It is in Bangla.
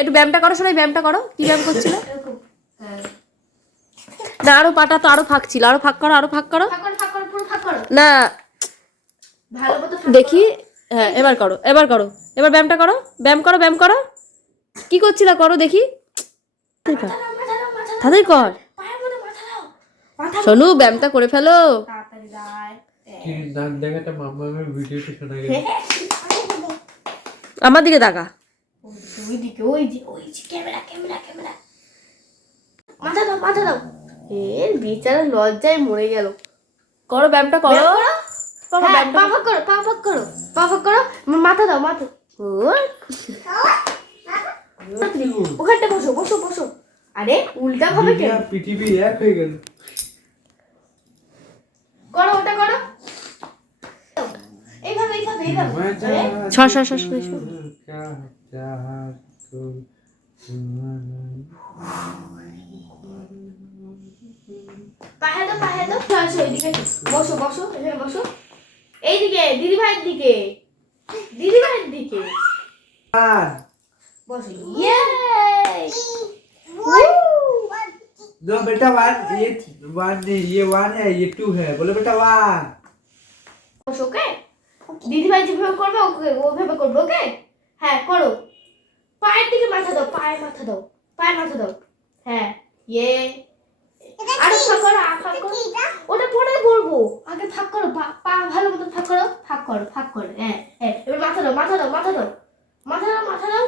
একটু ব্যায়ামটা করো, শোনো ব্যায়ামটা করো। কি ব্যায়াম করছিল? না আরো পাটা তো আরো ফাঁক ছিল, আরো ফাঁক করো, আরো ফাঁক করো না। ভালো মতো দেখি, হ্যাঁ এবার করো, এবার করো, এবার ব্যায়ামটা করো, ব্যায়াম করো, ব্যায়াম করো। কি করছিলা করো দেখি, তাদের কর। শোনো ব্যায়ামটা করে ফেলো। আমার দিকে তাকা। মাথা দাও। বেচারা লজ্জায় মরে গেল। করো ব্যায়ামটা করো। মাথা দাও, মাথা। ওখানটা বসো বসো বসো। আরে উল্টা ভাবে কেন? পৃথিবী এক হয়ে গেল। করো ওটা করো। এইভাবে এইভাবে এইভাবে। সর সর সর। পায়ে দাও আসো এইদিকে। বসো বসো, এখানে বসো। এইদিকে দিদি ভাইয়ের দিকে, দিদি ভাইয়ের দিকে বসো। ইয়ে दो बेटा वन ये वन है ये टू है बोलो बेटा वन। বসো ওকে। দিদি ভাই যেভাবে করবে ওকে ওভাবে করবে ওকে। হ্যাঁ করো। পায়ের দিকে মাথা দাও, পায়ে মাথা দাও, পায়ে মাথা দাও। হ্যাঁ ইয়ে আরে ফাঁক করো, ফাঁক করো। ওটা পরে করবো, আগে ফাঁক করো। পা ভালো মতো ফাঁক করো, ফাঁক করো, ফাঁক করো। হ্যাঁ হ্যাঁ এবার মাথা দাও, মাথা দাও, মাথা দাও, মাথা দাও, মাথা দাও।